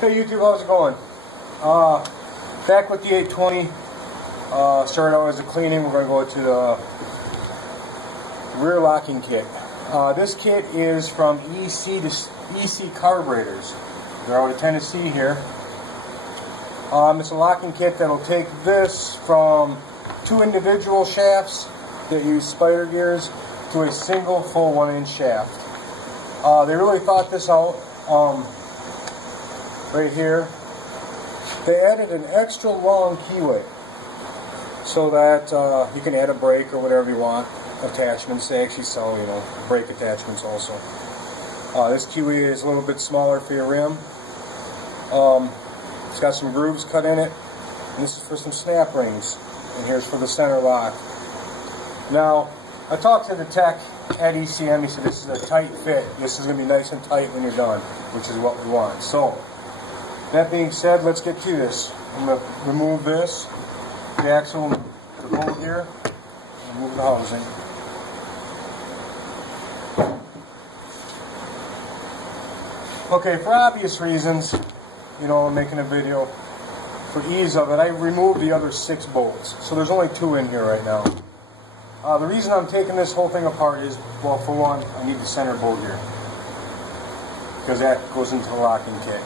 Hey YouTube, how's it going? Back with the 820. Started out as a cleaning. We're going to go to the rear locking kit. This kit is from EC Carburetors. They're out of Tennessee here. It's a locking kit that'll take this from 2 individual shafts that use spider gears to a single full 1-inch shaft. They really thought this out. Right here, they added an extra long keyway so that you can add a brake or whatever you want. Attachments, they actually sell, brake attachments also. This keyway is a little bit smaller for your rim. It's got some grooves cut in it, and this is for some snap rings, and here's for the center lock. Now, I talked to the tech at ECM. He said this is a tight fit. This is going to be nice and tight when you're done, which is what we want. So, that being said, let's get to this. I'm going to remove this, the axle, the bolt here, remove the housing. Okay, for obvious reasons, I'm making a video. For ease of it, I removed the other 6 bolts. So there's only 2 in here right now. The reason I'm taking this whole thing apart is, well, for one, I need the center bolt here, because that goes into the locking kit.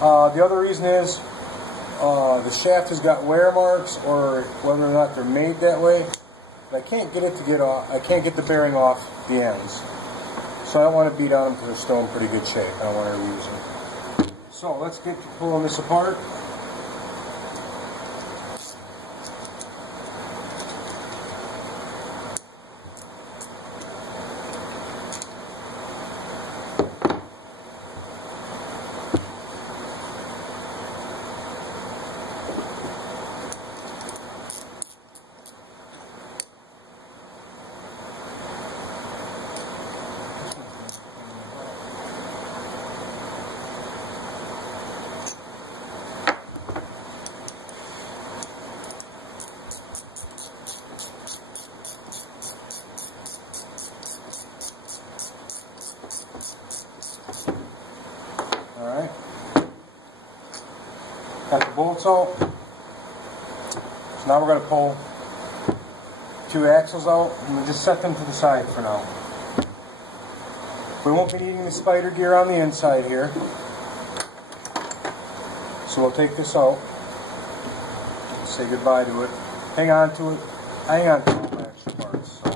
The other reason is the shaft has got wear marks, or whether or not they're made that way. But I can't get it to get off. I can't get the bearing off the ends, so I don't want to beat on them because they're still in pretty good shape. I don't want to reuse them. So let's get to pulling this apart. Alright, got the bolts out. So now we're going to pull 2 axles out, and we'll just set them to the side for now. We won't be needing the spider gear on the inside here, so we'll take this out, say goodbye to it, hang on to it, hang on to all the extra parts. So.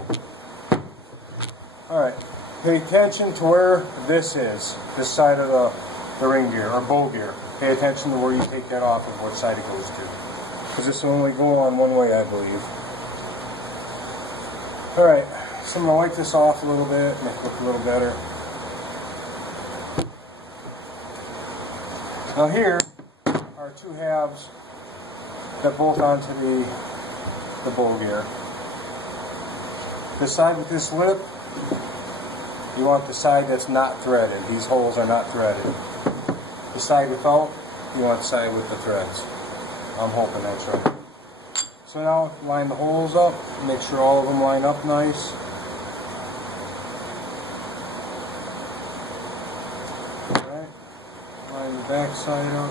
Alright, pay attention to where this is, this side of the ring gear, or bowl gear. Pay attention to where you take that off and what side it goes to. Because this will only go on one way, I believe. Alright, so I'm going to wipe this off a little bit, make it look a little better. Now here are 2 halves that bolt onto the bowl gear. This side with this lip, you want the side that's not threaded. These holes are not threaded. The side without, you want the side with the threads. I'm hoping that's right. So now line the holes up, make sure all of them line up nice. Alright, line the back side up.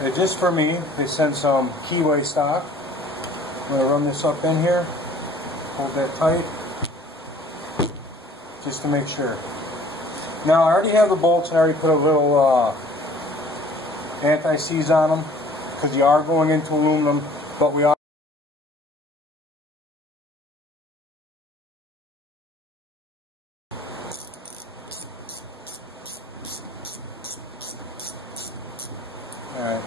And just for me, they sent some keyway stock. I'm going to run this up in here, hold that tight, just to make sure. Now I already have the bolts, and I already put a little anti-seize on them, because you are going into aluminum, but we are Alright,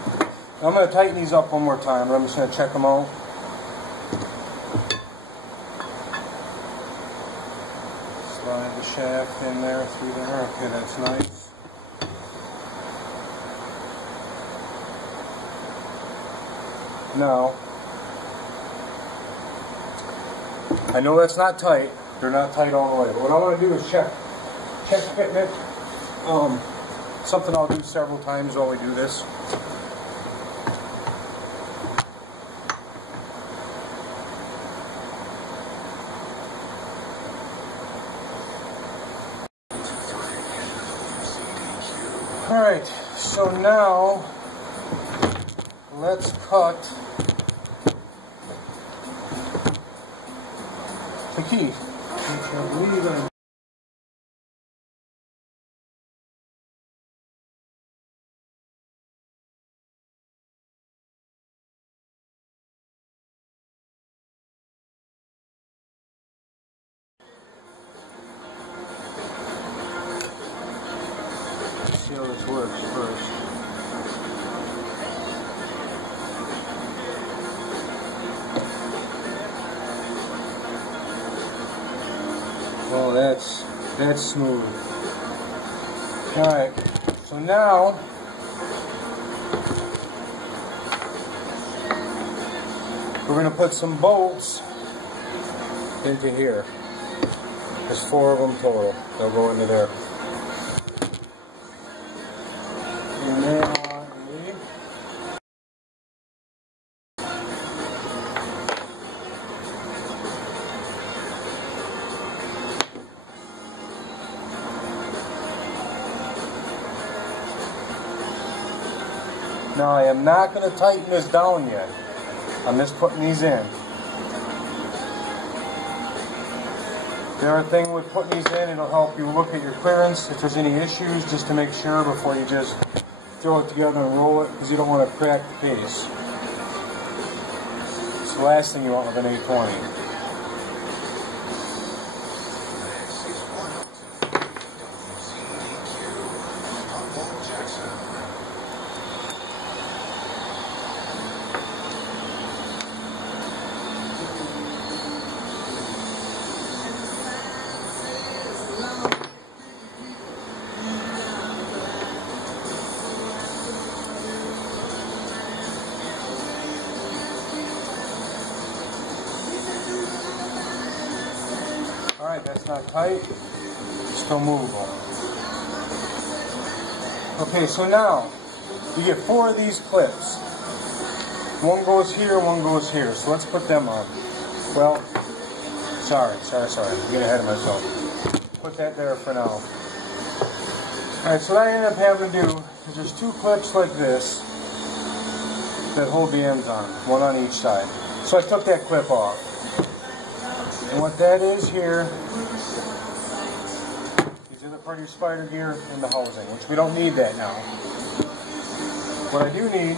I'm going to tighten these up one more time, but I'm just going to check them out. Slide the shaft in there, through there. Okay, that's nice. Now, I know that's not tight. They're not tight all the way. But what I want to do is check fitting it. Something I'll do several times while we do this. Alright, so now let's cut the key. See how this works first. Oh, that's smooth. Alright, so now we're going to put some bolts into here. There's 4 of them total. They'll go into there. And then now I am not going to tighten this down yet. I'm just putting these in. The other thing with putting these in, it'll help you look at your clearance if there's any issues, just to make sure before you just throw it together and roll it, because you don't want to crack the case. It's the last thing you want with an 820. Alright, that's not tight, still movable. Okay, so now you get 4 of these clips. One goes here, one goes here, so let's put them on. Well, sorry, I'm getting ahead of myself. Put that there for now. Alright, so what I ended up having to do is there's 2 clips like this that hold the ends on, one on each side. So I took that clip off. And what that is here, these are the part of your spider gear and the housing, which we don't need that now. What I do need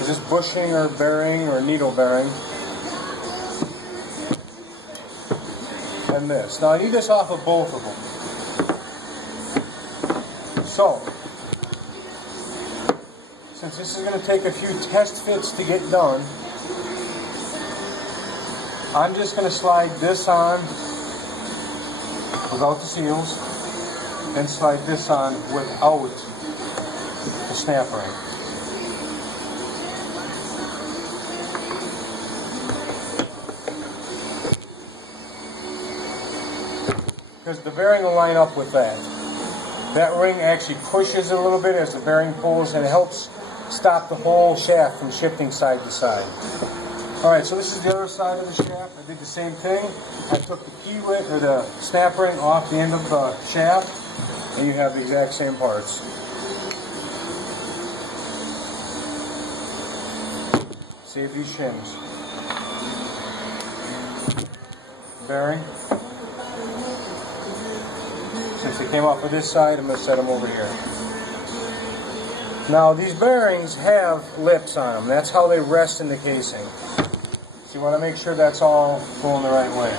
is this bushing or bearing or needle bearing, and this. Now I need this off of both of them. So, since this is going to take a few test fits to get done, I'm just going to slide this on without the seals and slide this on without the snap ring. Because the bearing will line up with that. That ring actually pushes a little bit as the bearing pulls, and it helps stop the whole shaft from shifting side to side. Alright, so this is the other side of the shaft. I did the same thing. I took the key ring, or the snap ring, off the end of the shaft, and you have the exact same parts. Save these shims. Bearing. Since they came off of this side, I'm going to set them over here. Now, these bearings have lips on them. That's how they rest in the casing. So you want to make sure that's all going the right way.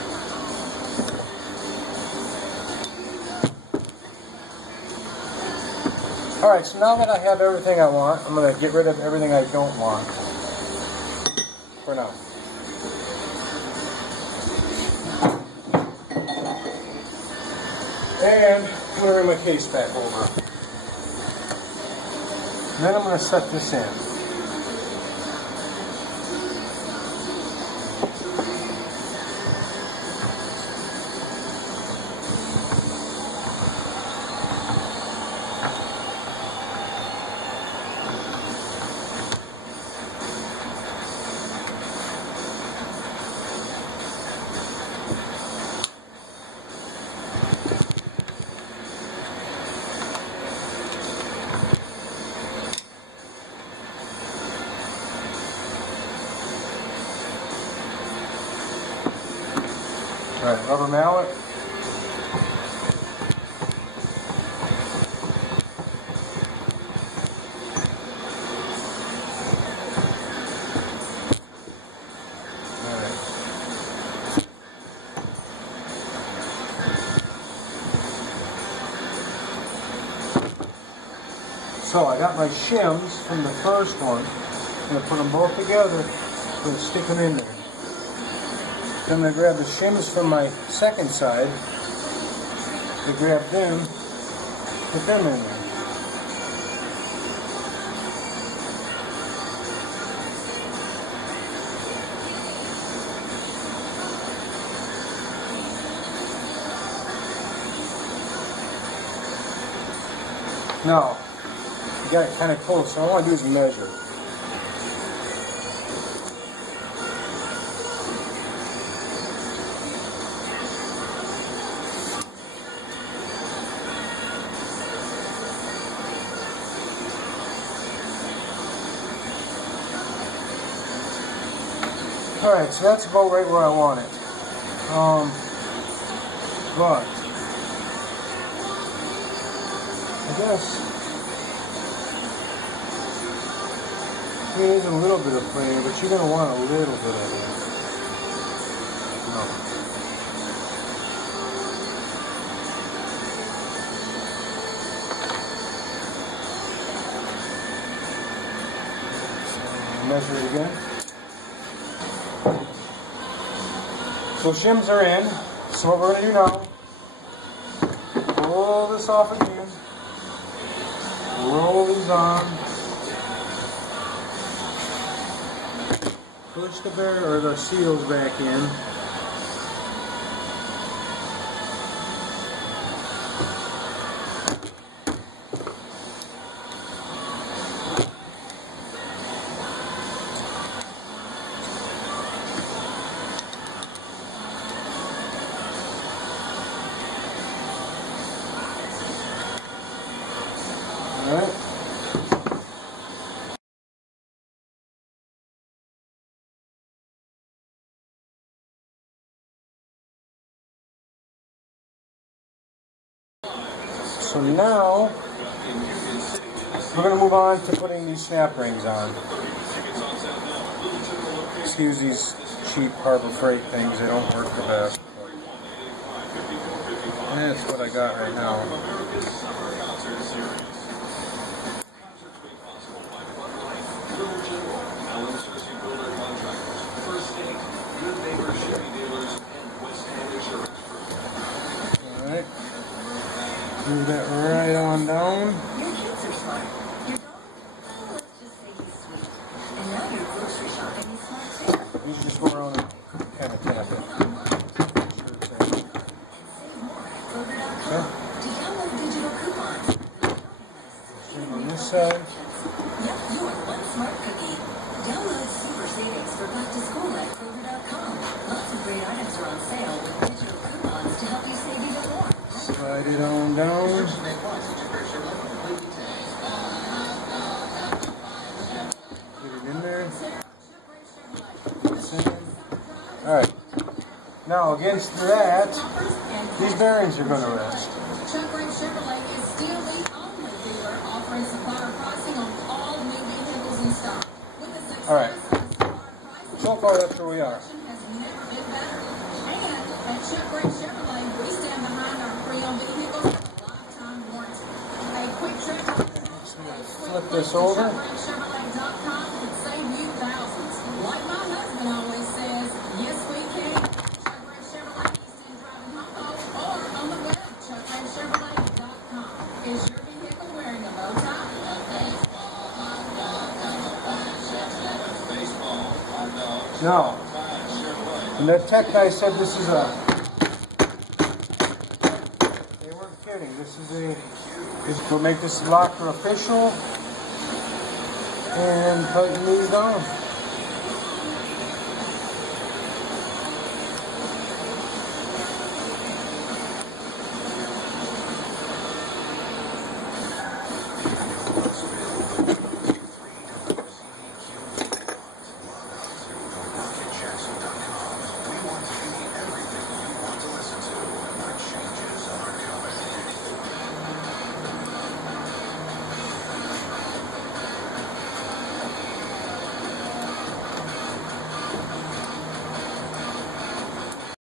Alright, so now that I have everything I want, I'm going to get rid of everything I don't want. For now. And I'm going to bring my case back over. And then I'm going to set this in. Alright, rubber mallet. So I got my shims from the first one. I'm going to put them both together and stick them in there. Then I'm going to grab the shims from my second side. To grab them, put them in there. Now, you got it kind of close, so all I want to do is measure. Alright, so that's about right where I want it. But I guess there's a little bit of play, but you're going to want a little bit of it. So, measure it again. So shims are in. So what we're going to do now, pull this off again, roll these on, push the barrel or the seals back in. Alright. So now we're going to move on to putting these snap rings on. Excuse these cheap Harbor Freight things, they don't work the best. And that's what I got right now. Alright. Move that right on down. Your kids are smart. Your dog? Well, let's just say he's sweet. And now your grocery shopping is smart too. You can just go around and kind of tap it. And save more at Kroger.com. To download digital coupons. On this side. Yep, you're one smart cookie. Download super savings for back to school at Kroger.com. Lots of great items are on sale with digital coupons to help you save even more. Slide it on down. Get it in there. Alright. Now against that, these bearings are going to rest. Chuck Ring Chevrolet is still the only dealer offering supplier pricing on all new vehicles in stock. With the success Alright. of supplier pricing, So far that's where we are. has never been better. And at Chuck Ring Chevrolet, we stand behind our pre-owned vehicles with a lifetime warranty. A quick trip to Flip this over. ChuckRingChevrolet.com could save you thousands. Like my husband always says, yes we can. Chuck Ring Chevrolet East End Drive in Humboldt or on the web, ChuckRingChevrolet.com. Is your vehicle wearing a bow tie? Now, and that tech guy said this is a, they weren't kidding, we'll make this locker official and tighten these down.